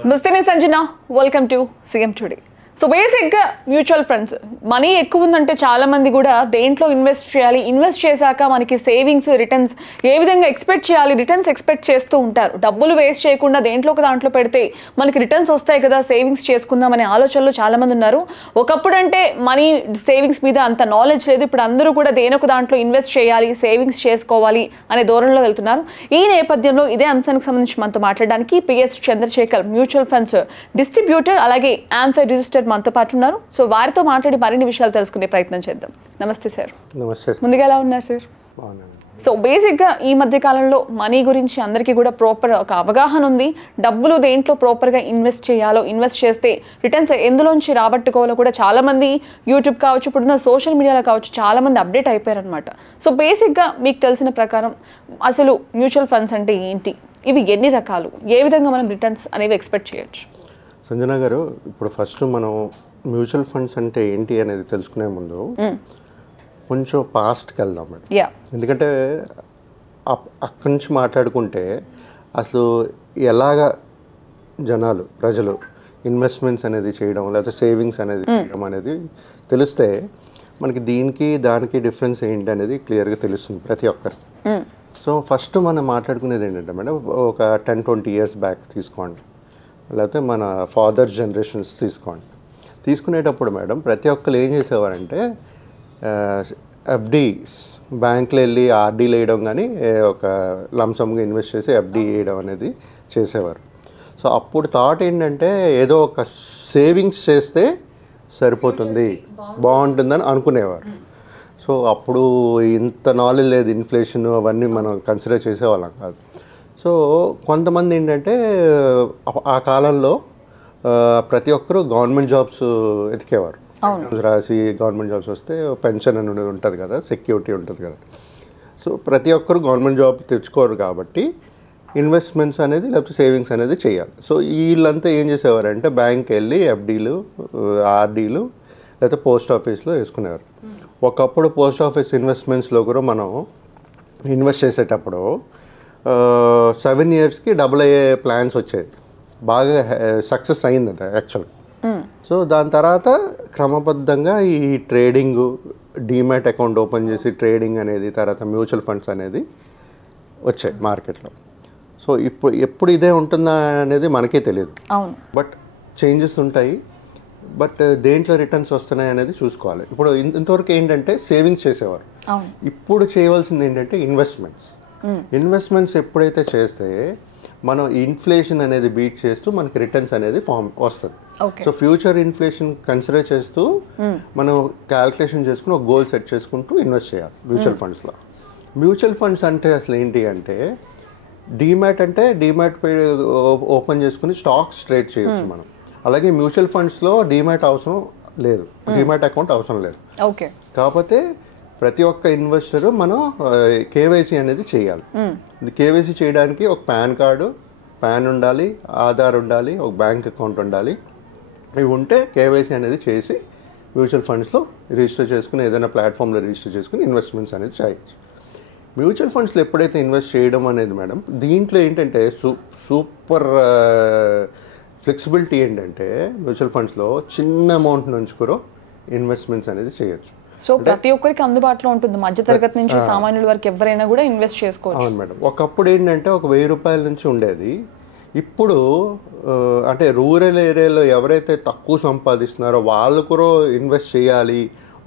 నమస్తే నేను Sanjana, welcome to CM today. So బేసిక్గా మ్యూచువల్ ఫండ్స్ మనీ ఎక్కువ ఉందంటే చాలామంది కూడా దేంట్లో ఇన్వెస్ట్ చేయాలి, ఇన్వెస్ట్ చేశాక మనకి సేవింగ్స్ రిటర్న్స్ ఏ విధంగా ఎక్స్పెక్ట్ చేయాలి, రిటర్న్స్ ఎక్స్పెక్ట్ చేస్తూ ఉంటారు. డబ్బులు వేస్ట్ చేయకుండా దేంట్లో ఒక దాంట్లో పెడితే మనకి రిటర్న్స్ వస్తాయి కదా, సేవింగ్స్ చేసుకుందాం అనే ఆలోచనలో చాలామంది ఉన్నారు. ఒకప్పుడు అంటే మనీ సేవింగ్స్ మీద అంత నాలెడ్జ్ లేదు. ఇప్పుడు అందరూ కూడా దేనొక దాంట్లో ఇన్వెస్ట్ చేయాలి, సేవింగ్స్ చేసుకోవాలి అనే ధోరణిలో వెళ్తున్నారు. ఈ నేపథ్యంలో ఇదే అంశానికి సంబంధించి మనతో మాట్లాడడానికి PS Chandrasekhar mutual funds distributor అలాగే ఆంఫై రిజిస్టర్ మనతో పాటు ఉన్నారు. సో వారితో మాట్లాడి మరిన్ని విషయాలు తెలుసుకునే ప్రయత్నం చేద్దాం. నమస్తే సార్. నమస్తే. ముందుగా ఎలా ఉన్నారు సార్? సో బేసిక్గా ఈ మధ్య కాలంలో మనీ గురించి అందరికీ కూడా ప్రాపర్ ఒక అవగాహన ఉంది. డబ్బులు దేంట్లో ప్రాపర్గా ఇన్వెస్ట్ చేయాలో, ఇన్వెస్ట్ చేస్తే రిటర్న్స్ ఎందులోంచి రాబట్టుకోవాలో కూడా చాలామంది యూట్యూబ్ కావచ్చు, ఇప్పుడున్న సోషల్ మీడియాలో కావచ్చు చాలామంది అప్డేట్ అయిపోయారనమాట. సో బేసిక్గా మీకు తెలిసిన ప్రకారం అసలు మ్యూచువల్ ఫండ్స్ అంటే ఏంటి, ఇవి ఎన్ని రకాలు, ఏ విధంగా మనం రిటర్న్స్ అనేవి ఎక్స్పెక్ట్ చేయొచ్చు? సంజన గారు, ఇప్పుడు ఫస్ట్ మనం మ్యూచువల్ ఫండ్స్ అంటే ఏంటి అనేది తెలుసుకునే ముందు కొంచెం పాస్ట్కి వెళ్దాం మేడం. ఎందుకంటే అక్కడి నుంచి మాట్లాడుకుంటే అసలు ఎలాగా జనాలు ప్రజలు ఇన్వెస్ట్మెంట్స్ అనేది చేయడం లేకపోతే సేవింగ్స్ అనేది చేయడం అనేది తెలిస్తే మనకి దీనికి దానికి డిఫరెన్స్ ఏంటి అనేది క్లియర్గా తెలుస్తుంది ప్రతి ఒక్కరికి. సో ఫస్ట్ మనం మాట్లాడుకునేది ఏంటంటే మేడం, ఒక 10-20 years బ్యాక్ తీసుకోండి, లేకపోతే మన ఫాదర్ జనరేషన్స్ తీసుకోండి. తీసుకునేటప్పుడు మేడం ప్రతి ఒక్కరు ఏం చేసేవారంటే ఎఫ్డీస్ బ్యాంకులో వెళ్ళి ఆర్డీలు వేయడం కానీ ఒక లంసమ్గా ఇన్వెస్ట్ చేసి ఎఫ్డీ వేయడం అనేది చేసేవారు. సో అప్పుడు థాట్ ఏంటంటే ఏదో ఒక సేవింగ్స్ చేస్తే సరిపోతుంది, బాగుంటుందని అనుకునేవారు. సో అప్పుడు ఇంత నాలెడ్జ్ లేదు, ఇన్ఫ్లేషన్ అవన్నీ మనం కన్సిడర్ చేసేవాళ్ళం కాదు. సో కొంతమంది ఏంటంటే ఆ కాలంలో ప్రతి ఒక్కరూ గవర్నమెంట్ జాబ్స్ ఎతికేవారు. రాసి గవర్నమెంట్ జాబ్స్ వస్తే పెన్షన్ అనేది ఉంటుంది కదా, సెక్యూరిటీ ఉంటుంది కదా. సో ప్రతి ఒక్కరు గవర్నమెంట్ జాబ్ తెచ్చుకోరు కాబట్టి ఇన్వెస్ట్మెంట్స్ అనేది లేకపోతే సేవింగ్స్ అనేది చేయాలి. సో వీళ్ళంతా ఏం చేసేవారంటే బ్యాంక్కి వెళ్ళి ఎఫ్డీలు, ఆర్డీలు లేకపోతే పోస్ట్ ఆఫీస్లో వేసుకునేవారు. ఒకప్పుడు పోస్ట్ ఆఫీస్ ఇన్వెస్ట్మెంట్స్లో కూడా మనం ఇన్వెస్ట్ చేసేటప్పుడు 7 yearsకి డబుల్ అయ్యే ప్లాన్స్ వచ్చాయి. బాగా సక్సెస్ అయింది అది యాక్చువల్గా. సో దాని తర్వాత క్రమబద్ధంగా ఈ ట్రేడింగ్, డీమ్యాట్ అకౌంట్ ఓపెన్ చేసి ట్రేడింగ్ అనేది, తర్వాత మ్యూచువల్ ఫండ్స్ అనేది వచ్చాయి మార్కెట్లో. సో ఎప్పుడు ఇదే ఉంటుందా అనేది మనకే తెలియదు. బట్ చేంజెస్ ఉంటాయి. బట్ దేంట్లో రిటర్న్స్ వస్తున్నాయి అనేది చూసుకోవాలి. ఇప్పుడు ఇంతవరకు ఏంటంటే సేవింగ్స్ చేసేవారు. ఇప్పుడు చేయవలసింది ఏంటంటే ఇన్వెస్ట్మెంట్స్ ఎప్పుడైతే చేస్తే మనం ఇన్ఫ్లేషన్ అనేది బీట్ చేస్తూ మనకి రిటర్న్స్ అనేది ఫామ్ వస్తుంది. సో ఫ్యూచర్ ఇన్ఫ్లేషన్ కన్సిడర్ చేస్తూ మనం క్యాల్కులేషన్ చేసుకుని ఒక గోల్ సెట్ చేసుకుంటూ ఇన్వెస్ట్ చేయాలి మ్యూచువల్ ఫండ్స్లో. మ్యూచువల్ ఫండ్స్ అంటే అసలు ఏంటి అంటే డీమ్యాట్ అంటే డీమ్యాట్ ఓపెన్ చేసుకుని స్టాక్స్ ట్రేడ్ చేయొచ్చు మనం. అలాగే మ్యూచువల్ ఫండ్స్లో డీమ్యాట్ అవసరం లేదు, డీమ్యాట్ అకౌంట్ అవసరం లేదు. కాకపోతే ప్రతి ఒక్క ఇన్వెస్టరు మనం కేవైసీ అనేది చేయాలి. కేవైసీ చేయడానికి ఒక పాన్ ఉండాలి, ఆధార్ ఉండాలి, ఒక బ్యాంక్ అకౌంట్ ఉండాలి. ఇవి ఉంటే కేవైసీ అనేది చేసి మ్యూచువల్ ఫండ్స్లో రిజిస్టర్ చేసుకుని ఏదైనా ప్లాట్ఫామ్లో రిజిస్టర్ చేసుకుని ఇన్వెస్ట్మెంట్స్ అనేది చేయొచ్చు. మ్యూచువల్ ఫండ్స్లో ఎప్పుడైతే ఇన్వెస్ట్ చేయడం అనేది మేడం, దీంట్లో ఏంటంటే సూపర్ ఫ్లెక్సిబిలిటీ ఏంటంటే మ్యూచువల్ ఫండ్స్లో చిన్న అమౌంట్ నుంచి కూడా ఇన్వెస్ట్మెంట్స్ అనేది చేయొచ్చు. సో ప్రతి ఒక్కరికి అందుబాటులో ఉంటుంది, మధ్యతరగతి నుంచి సామాన్యుల వరకు ఎవరైనా కూడా ఇన్వెస్ట్ చేసుకోవచ్చు. అవును మేడం. ఒకప్పుడు ఏంటంటే ఒక 1000 రూపాయల నుంచి ఉండేది. ఇప్పుడు అంటే రూరల్ ఏరియాలో ఎవరైతే తక్కువ సంపాదిస్తున్నారో వాళ్ళు కూడా ఇన్వెస్ట్ చేయాలి,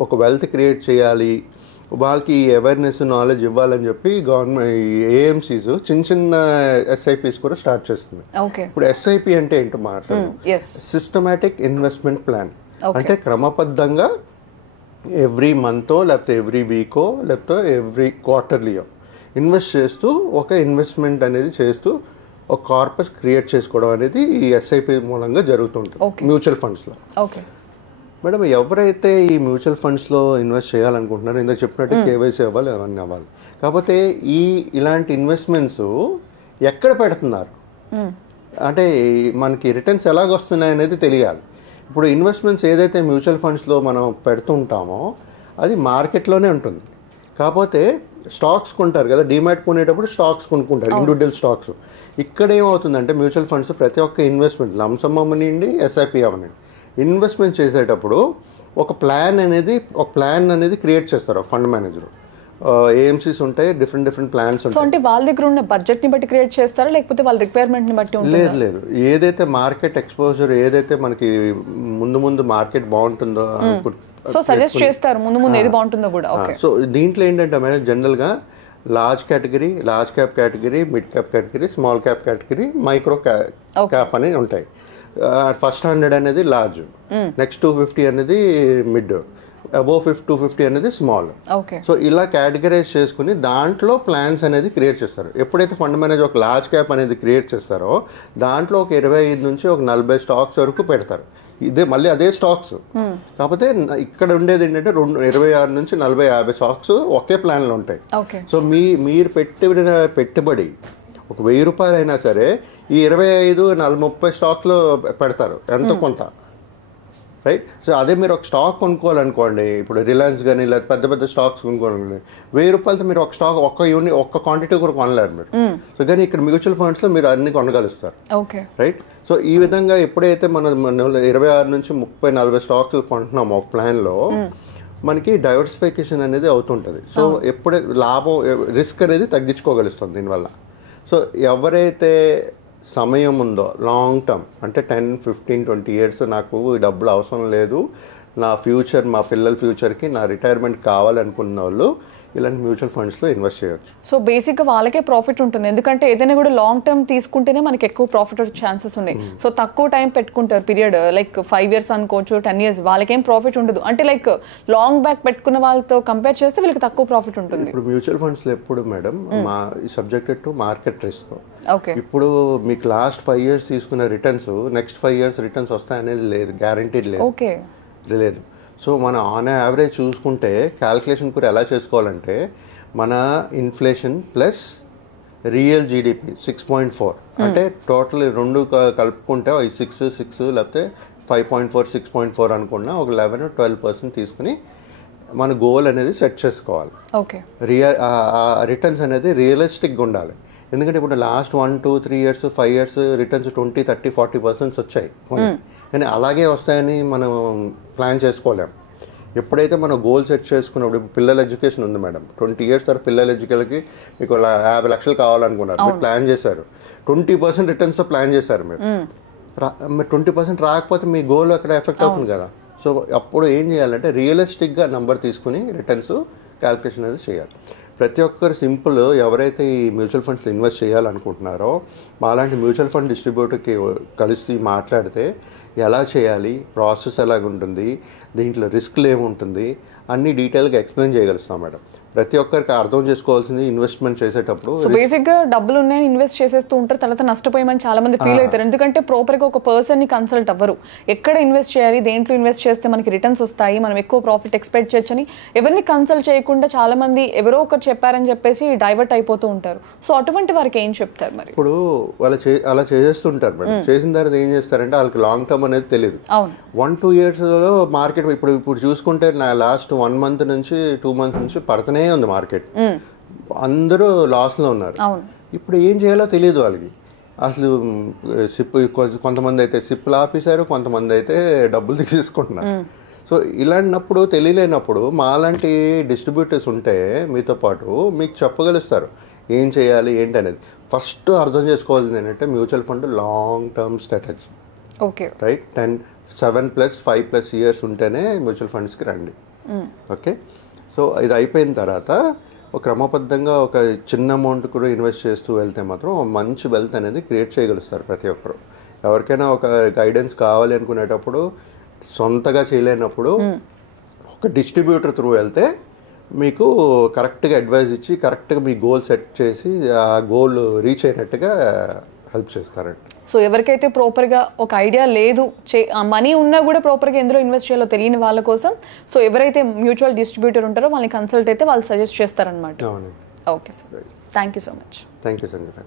ఒక వెల్త్ క్రియేట్ చేయాలి, వాళ్ళకి అవేర్నెస్ నాలెడ్జ్ ఇవ్వాలని చెప్పి గవర్నమెంట్ ఏఎంసీస్ చిన్న ఎస్ఐపిస్ కూడా స్టార్ట్ చేస్తుంది. ఇప్పుడు ఎస్ఐపి అంటే ఏంటో మాట్లాడు, సిస్టమాటిక్ ఇన్వెస్ట్మెంట్ ప్లాన్. అంటే క్రమబద్ధంగా ఎవ్రీ మంతో లేకపోతే ఎవ్రీ వీకో లేకపోతే ఎవ్రీ క్వార్టర్లీయో ఇన్వెస్ట్ చేస్తూ ఒక ఇన్వెస్ట్మెంట్ అనేది చేస్తూ ఒక కార్పస్ క్రియేట్ చేసుకోవడం అనేది ఈ ఎస్ఐపి మూలంగా జరుగుతుంటుంది మ్యూచువల్ ఫండ్స్లో. మేడం, ఎవరైతే ఈ మ్యూచువల్ ఫండ్స్లో ఇన్వెస్ట్ చేయాలనుకుంటున్నారో ఇందాక చెప్పినట్టు కేవైసీ అవ్వాలి, అవన్నీ అవ్వాలి. కాకపోతే ఇలాంటి ఇన్వెస్ట్మెంట్స్ ఎక్కడ పెడుతున్నారు అంటే మనకి రిటర్న్స్ ఎలాగ వస్తున్నాయి అనేది తెలియాలి. ఇప్పుడు ఇన్వెస్ట్మెంట్స్ ఏదైతే మ్యూచువల్ ఫండ్స్లో మనం పెడుతుంటామో అది మార్కెట్లోనే ఉంటుంది. కాకపోతే స్టాక్స్ కొంటారు కదా, డిమాట్ కొనేటప్పుడు స్టాక్స్ కొనుక్కుంటారు, ఇండివిజువల్ స్టాక్స్. ఇక్కడ ఏమవుతుందంటే మ్యూచువల్ ఫండ్స్ ప్రతి ఒక్క ఇన్వెస్ట్మెంట్ లంసమ్ అవ్వనండి, ఎస్ఐపి అవ్వనండి, ఇన్వెస్ట్మెంట్ చేసేటప్పుడు ఒక ప్లాన్ అనేది క్రియేట్ చేస్తారు ఫండ్ మేనేజర్. ఏఎంసీస్ ఉంటాయి, డిఫరెంట్ ప్లాన్స్ సో ఉంటాయి. అంటే వాళ్ళ దగ్గర ఉన్న బడ్జెట్ని బట్టి క్రియేట్ చేస్తారా లేకపోతే వాళ్ళ రిక్వైర్మెంట్ని బట్టి ఉంటుందా? లేదు, ఏదైతే మార్కెట్ ఎక్స్పోజర్, ఏదైతే మనకి ముందు మార్కెట్ బాగుంటుందో సో సజెస్ట్ చేస్తారు ముందు ఏది బాగుంటుందో కూడా. సో దీంట్లో ఏంటంటే మేడం జనరల్గా large cap category, mid cap category, small cap category, micro cap అని ఉంటాయి. ఫస్ట్ 100 అనేది లార్జ్, నెక్స్ట్ 250 అనేది మిడ్, అబోవ్ 250 అనేది స్మాల్. సో ఇలా కేటగరైజ్ చేసుకుని దాంట్లో ప్లాన్స్ అనేది క్రియేట్ చేస్తారు. ఎప్పుడైతే ఫండ్ మేనేజర్ ఒక లార్జ్ క్యాప్ అనేది క్రియేట్ చేస్తారో దాంట్లో ఒక 25 నుంచి ఒక 40 స్టాక్స్ వరకు పెడతారు. మళ్ళీ అదే స్టాక్స్, కాకపోతే ఇక్కడ ఉండేది ఏంటంటే 26 నుంచి 40-50 స్టాక్స్ ఒకే ప్లాన్లో ఉంటాయి. సో మీరు పెట్టిన పెట్టుబడి ఒక 1000 రూపాయలు అయినా సరే ఈ 25-30 స్టాక్స్లో పెడతారు, ఎంత కొంత, రైట్. సో అదే మీరు ఒక స్టాక్ కొనుక్కోవాలనుకోండి, ఇప్పుడు రిలయన్స్ కానీ లేదా పెద్ద స్టాక్స్ కొనుక్కోవాలనుకోండి, 1000 రూపాయలతో మీరు ఒక స్టాక్ ఒక్క క్వాంటిటీ కూడా కొనలేరు మీరు. సో కానీ ఇక్కడ మ్యూచువల్ ఫండ్స్లో మీరు అన్ని కొనగలుస్తారు, రైట్. సో ఈ విధంగా ఎప్పుడైతే మనం 26 నుంచి 30-40 స్టాక్స్ కొంటున్నామో ఒక ప్లాన్లో మనకి డైవర్సిఫికేషన్ అనేది అవుతుంటుంది. సో ఎప్పుడే లాభం, రిస్క్ అనేది తగ్గించుకోగలుస్తుంది దీనివల్ల. సో ఎవరైతే సమయం ఉందో లాంగ్ టర్మ్ అంటే 10, 15, 20 ఇయర్స్ నాకు ఈ డబ్బులు అవసరం లేదు, నా ఫ్యూచర్, మా పిల్లల ఫ్యూచర్కి నా రిటైర్మెంట్ కావాలనుకున్న వాళ్ళు ఇలాంటి మ్యూచువల్ ఫండ్స్లో ఇన్వెస్ట్ చేయొచ్చు. సో బేసిక్గా వాళ్ళకే ప్రాఫిట్ ఉంటుంది, ఎందుకంటే ఏదైనా కూడా లాంగ్ టర్మ్ తీసుకుంటేనే మనకి ఎక్కువ ప్రాఫిట్ వచ్చే ఛాన్సెస్ ఉన్నాయి. సో తక్కువ టైం పెట్టుకుంటారు పీరియడ్, లైక్ 5 years అనుకోవచ్చు, 10 years, వాళ్ళకేం ప్రాఫిట్ ఉండదు. అంటే లైక్ లాంగ్ బ్యాక్ పెట్టుకున్న వాళ్ళతో కంపేర్ చేస్తే వీళ్ళకి తక్కువ ప్రాఫిట్ ఉంటుంది. ఇప్పుడు మ్యూచువల్ ఫండ్స్లో ఎప్పుడు madam subjected to market risk. ఇప్పుడు మీకు లాస్ట్ 5 years తీసుకున్న రిటర్న్స్ నెక్స్ట్ 5 years రిటర్న్స్ వస్తాయనేది లేదు, గ్యారంటీడ్ లేదు. సో మన ఆన్ యావరేజ్ చూసుకుంటే క్యాల్కులేషన్ కూడా ఎలా చేసుకోవాలంటే మన ఇన్ఫ్లేషన్ ప్లస్ రియల్ జీడిపి 6.4 అంటే టోటల్ రెండు కలుపుకుంటే 6 లేకపోతే 5.4, 6.4 అనుకున్నా ఒక 11-12% తీసుకుని మన గోల్ అనేది సెట్ చేసుకోవాలి. రిటర్న్స్ అనేది రియలిస్టిక్గా ఉండాలి. ఎందుకంటే ఇప్పుడు లాస్ట్ 1, 2, 3 years 5 years రిటర్న్స్ 20, 30, 40% వచ్చాయి, కానీ అలాగే వస్తాయని మనం ప్లాన్ చేసుకోలేం. ఎప్పుడైతే మనం గోల్ సెట్ చేసుకున్నప్పుడు, ఇప్పుడు పిల్లల ఎడ్యుకేషన్ ఉంది మేడం, 20 years తర్వాత పిల్లల ఎడ్యుకేషన్కి మీకు 50 లక్షలు కావాలనుకున్నారు, మీరు ప్లాన్ చేశారు, 20% రిటర్న్స్తో ప్లాన్ చేశారు మీరు, 20% రాకపోతే మీ గోల్ అక్కడ ఎఫెక్ట్ అవుతుంది కదా. సో అప్పుడు ఏం చేయాలంటే రియలిస్టిక్గా నెంబర్ తీసుకుని రిటర్న్స్ క్యాల్కులేషన్ అనేది చేయాలి. ప్రతి ఒక్కరు సింపుల్, ఎవరైతే ఈ మ్యూచువల్ ఫండ్స్లో ఇన్వెస్ట్ చేయాలనుకుంటున్నారో మాలాంటి మ్యూచువల్ ఫండ్ డిస్ట్రిబ్యూటర్కి కలిసి మాట్లాడితే ఎలా చేయాలి, ప్రాసెస్ ఎలాగుంటుంది, దీంట్లో రిస్క్లు ఏముంటుంది అన్ని డీటెయిల్గా ఎక్స్ప్లెయిన్ చేయగలుగుతాం మేడం. ప్రతి ఒక్కరికి అర్థం చేసుకోవాల్సింది ఇన్వెస్ట్మెంట్ చేసేటప్పుడు బేసిక్గా డబ్బులు ఉన్నాయని ఇన్వెస్ట్ చేసేస్తూ ఉంటారు, తర్వాత నష్టపోయామని చాలా మంది ఫీల్ అవుతారు. ఎందుకంటే ప్రాపర్గా ఒక పర్సన్ని కన్సల్ట్ అవ్వరు, ఎక్కడ ఇన్వెస్ట్ చేయాలి, దేంట్లో ఇన్వెస్ట్ చేస్తే మనకి రిటర్న్స్ వస్తాయి, మనం ఎక్కువ ప్రాఫిట్ ఎక్స్పెక్ట్ చేయొచ్చని ఎవరిని కన్సల్ట్ చేయకుండా చాలా మంది ఎవరో ఒకరు చెప్పారని చెప్పేసి డైవర్ట్ అయిపోతూ ఉంటారు. సో అటువంటి వారికి ఏం చెప్తారు మరి? ఇప్పుడు వాళ్ళు అలా చేస్తుంటారు మేడం. చేసిన తర్వాత ఏం చేస్తారంటే వాళ్ళకి లాంగ్ టర్మ్ అనేది తెలియదు. 1-2 years మార్కెట్ ఇప్పుడు చూసుకుంటే నా లాస్ట్ 1 month నుంచి 2 months నుంచి పడుతూనే ఉంది మార్కెట్, అందరూ లాస్లో ఉన్నారు. ఇప్పుడు ఏం చేయాలో తెలియదు వాళ్ళకి. అసలు సిప్ కొంతమంది అయితే సిప్లు ఆపేశారు, కొంతమంది అయితే డబ్బులు తీసేసుకుంటున్నారు. సో ఇలాంటినప్పుడు తెలియలేనప్పుడు మాలాంటి డిస్ట్రిబ్యూటర్స్ ఉంటే మీతో పాటు మీకు చెప్పగలుస్తారు ఏం చేయాలి ఏంటి అనేది. ఫస్ట్ అర్థం చేసుకోవాల్సింది ఏంటంటే mutual fund long term strategy, right. 7+5+ years ఉంటేనే మ్యూచువల్ ఫండ్స్కి రండి, ఓకే. సో ఇది అయిపోయిన తర్వాత ఒక క్రమబద్ధంగా ఒక చిన్న అమౌంట్ కూడా ఇన్వెస్ట్ చేస్తూ వెళ్తే మాత్రం మంచి వెల్త్ అనేది క్రియేట్ చేయగలుగుతారు ప్రతి ఒక్కరు. ఎవరికైనా ఒక గైడెన్స్ కావాలి అనుకునేటప్పుడు, సొంతగా చేయలేనప్పుడు ఒక డిస్ట్రిబ్యూటర్ త్రూ వెళ్తే మీకు కరెక్ట్గా అడ్వైజ్ ఇచ్చి కరెక్ట్గా మీ గోల్ సెట్ చేసి ఆ గోల్ రీచ్ అయినట్టుగా హెల్ప్ చేస్తారండి. సో ఎవరికైతే ప్రాపర్గా ఒక ఐడియా లేదు, మనీ ఉన్నా కూడా ప్రాపర్గా ఎందులో ఇన్వెస్ట్ చేయాలో తెలియని వాళ్ళ కోసం, సో ఎవరైతే మ్యూచువల్ డిస్ట్రిబ్యూటర్ ఉంటారో వాళ్ళని కన్సల్ట్ అయితే వాళ్ళు సజెస్ట్ చేస్తారనమాట. అవును. Okay sir, thank you so much. Thank you Sanjay.